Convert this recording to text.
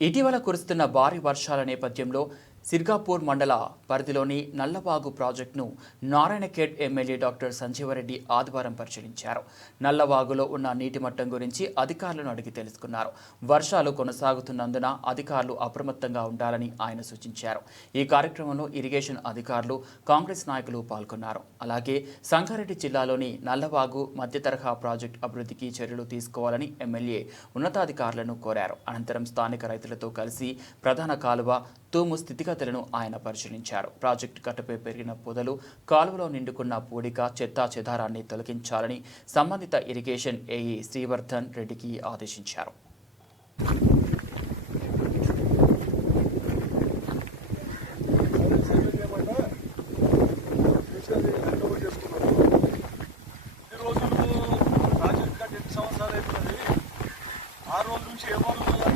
ఇటీవల కురుస్తున్న భారీ వర్షాల నేపథ్యంలో సిర్గాపూర్ మండల పరిధిలోని నల్లవాగు ప్రాజెక్టును నారాయణఖేడ్ ఎమ్మెల్యే డాక్టర్ సంజీవరెడ్డి ఆదివారం పరిశీలించారు. నల్లవాగులో ఉన్న నీటి మట్టం గురించి అధికారులను అడిగి తెలుసుకున్నారు. వర్షాలు కొనసాగుతున్నందున అధికారులు అప్రమత్తంగా ఉండాలని ఆయన సూచించారు. ఈ కార్యక్రమంలో ఇరిగేషన్ అధికారులు, కాంగ్రెస్ నాయకులు పాల్గొన్నారు. అలాగే సంగారెడ్డి జిల్లాలోని నల్లవాగు మధ్య తరహా ప్రాజెక్టు అభివృద్ధికి చర్యలు తీసుకోవాలని ఎమ్మెల్యే ఉన్నతాధికారులను కోరారు. అనంతరం స్థానిక రైతులతో కలిసి ప్రధాన కాలువ తూము స్థితిగతులను ఆయన పరిశీలించారు. ప్రాజెక్టు కట్టపై పెరిగిన పొదలు, కాలువలో నిండుకున్న పూడిక, చెత్తా చెదారాన్ని తొలగించాలని సంబంధిత ఇరిగేషన్ ఏఈ శ్రీవర్ధన్ రెడ్డికి ఆదేశించారు. ఆ రోజు నుంచి